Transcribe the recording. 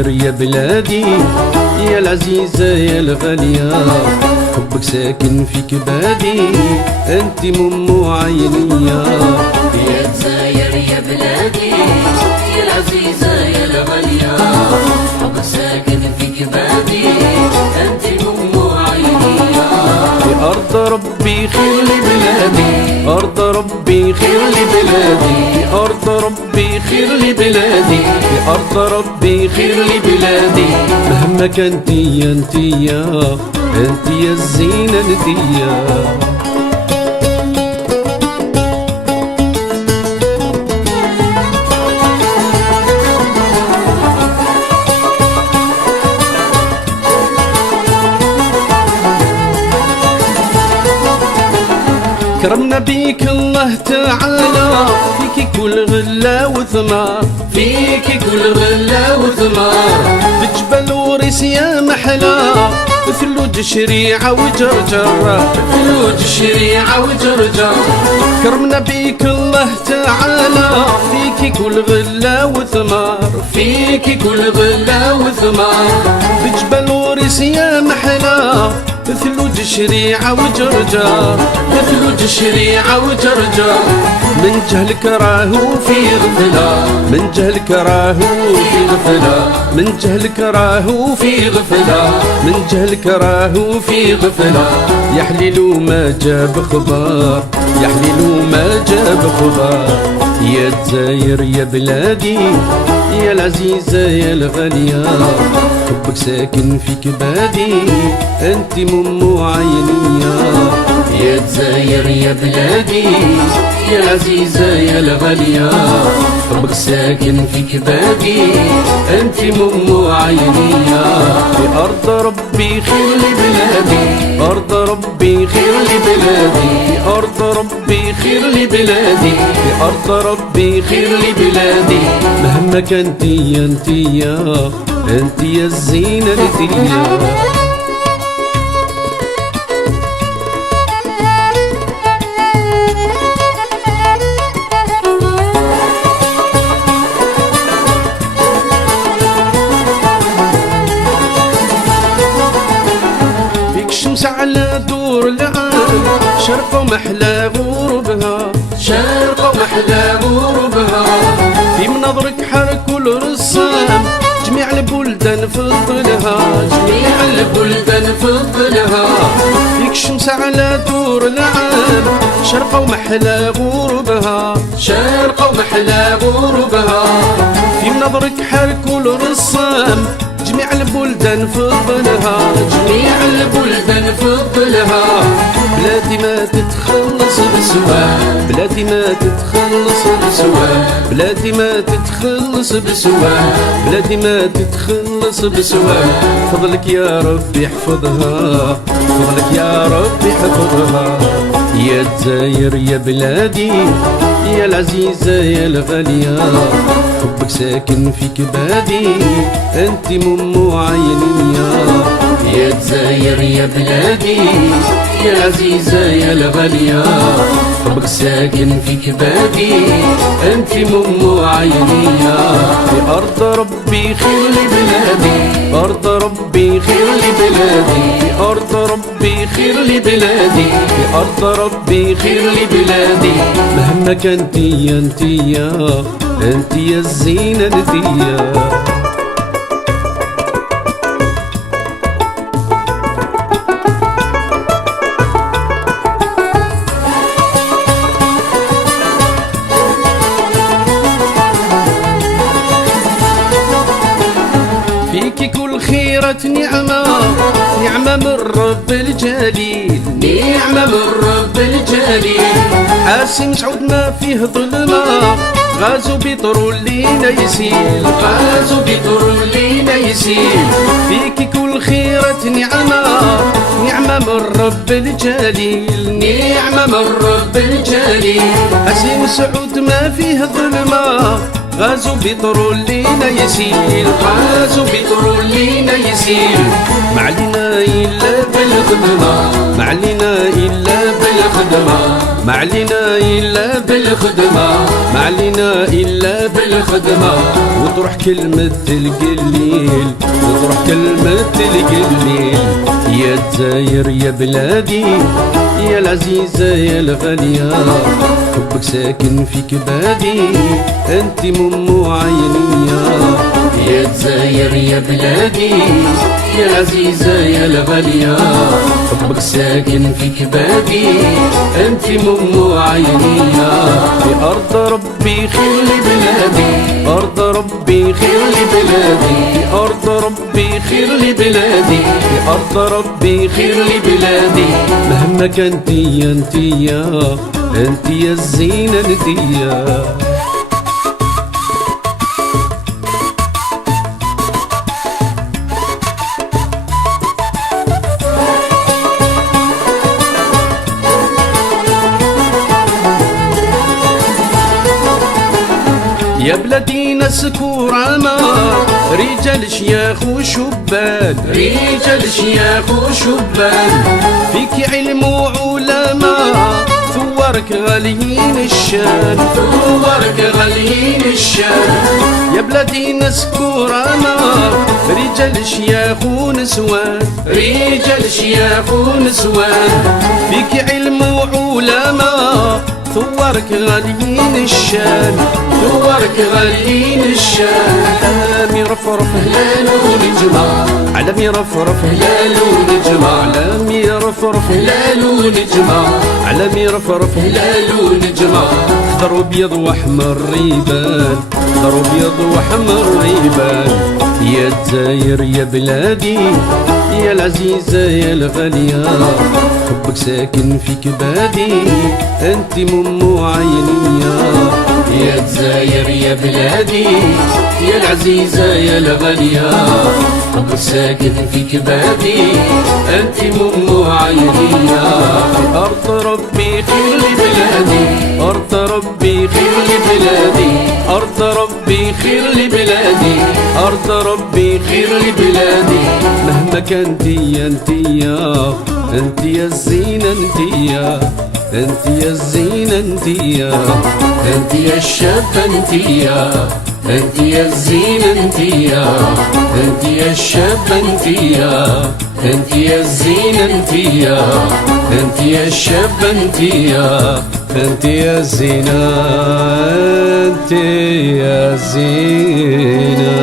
الجزائر يا بلادي، يا العزيزة يا الغالية، حبك ساكن في كبادي، انت مم عينيا. يا الجزائر يا بلادي، يا العزيزة يا الغالية، حبك ساكن في كبادي، انت مم عينيا. في أرض ربي خير لبلادي، أرض ربي خير لبلادي، في أرض ربي خير لبلادي، في أرض ربي خير لبلادي. مهما كنت انت يا الزينة انت يا. كرمنا بيك الله تعالى، فيك كل غلة وثمار، فيك كل غلة وثمار، بجبل وريس يا محلى، ثلوج شريعة وجرجر، ثلوج شريعة وجرجر. كرمنا بيك الله تعالى، فيك كل غلة وثمار، فيك كل غلة وثمار، بجبل وريس يا محلى، ثلوج شريعة وجرجر، ثلوج شريعة وجرجر. من جهلك راهو في غفلة، من جهلك راهو في غفلة، من جهلك راهو في غفلة، من جهلك راهو في غفلة. يا حليلو ما جاب خبار، يا حليلو ما جاب خبار. يا الجزائر يا بلادي، يا العزيزة يا الغالية، حبك ساكن في كبادي، انت مم عينيا. يا الجزائر يا بلادي، يا العزيزة يا الغالية، حبك ساكن في كبادي، انت مم عينيا. في أرض ربي خير لبلادي، أرض ربي خير لبلادي، في أرض ربي خير لبلادي، في أرض ربي خير لبلادي. مهما كنت انت يا الزينة انت يا. الشمس على دور العالم، شرقة ومحلى غروبها، شرقة ومحلى غروبها. في منظرك حرك كل رسام، جميع البلدان فضلها، جميع البلدان فضلها. فيك الشمس على دور العالم، شرقة ومحلى غروبها، شرقة ومحلى غروبها. في منظرك حرك كل رسام، جميع البلدان فضلها، جميع البلدان فضلها. بلادي ما تتخلص بسواه، بلادي ما تتخلص بسواه، بلادي ما تتخلص بسواه، بلادي ما تتخلص بسواه. فضلك يا ربي احفظها، فضلك يا ربي احفظها. يا الجزائر يا بلادي، يا العزيزة يا الغالية، حبك ساكن في كبادي، انت مم عينيا. يا الجزائر يا بلادي، يا العزيزة يا الغالية، حبك ساكن في كبادي، انت مم عينيا. في أرض ربي خير لبلادي، أرض ربي خير لبلادي، في أرض ربي خير لبلادي، في أرض ربي خير لبلادي. مهما كنت انت يا الزينة انت يا. فيك كل خيرة نعمة، نعمة من رب الجليل، نعمة من رب الجليل. حاسم سعود ما فيه ظلمة، غازو بيطرو لينا يسيل، غازو بيطرو لينا يسيل. فيك كل خيرة نعمة، نعمة من رب الجليل، نعمة من رب الجليل. حاسم سعود ما فيه ظلمة، غازو بيطرو لينا يسيل، غازو بيطرو لينا يسيل. ما علينا إلا بالخدمة، ما علينا إلا بالخدمة، ما علينا إلا بالخدمة، ما علينا إلا بالخدمة. وتروح كلمة القليل، وتروح كلمة القليل. يا الجزائر يا بلادي، يا العزيزة يا الغالية، حبك ساكن في كبادي، انت مم عينيا. يا الجزائر يا بلادي، يا العزيزة يا الغالية، حبك ساكن في كبادي، انت مم عينيا. في أرض ربي خير لبلادي، أرض ربي خير لبلادي، في أرض ربي خير لبلادي، في أرض ربي خير لبلادي. مهما كنت انت يا الزينة انت يا. يا بلادي ناس كرامة، رجال شياخ وشبان، رجال شياخ وشبان، فيك علم وعلماء، ثوارك غاليين الشان، ثوارك غاليين الشان. يا بلادي ناس كرامة، رجال شياخ ونسوان، رجال شياخ ونسوان، فيك علم وعلماء، ثوارك غاليين الشان، ثوارك غاليين الشان. علامي رفرف هلال ونجمة، علامي رفرف هلال ونجمة، علامي رفرف هلال ونجمة، علامي رفرف هلال ونجمة. خضر وابيض واحمر ريبان، خضر وابيض واحمر ريبان. يا الجزائر يا بلادي، يا العزيزة يا الغالية، حبك ساكن في كبادي، انت مم عينيا. يا الجزائر يا بلادي، يا العزيزة يا الغالية، حبك ساكن في كبادي، انت مم عينيا. أرض ربي خير لبلادي، أرض ربي خير لبلادي، أرض ربي خير لبلادي، أرض ربي خير لبلادي. مهما كنت انت يا الزينة انت يا الزينة انت يا الشابة انت يا الزينة انت يا الشابة انت يا الزينة انت يا الشابة انت يا الزينة انت يا الزينة.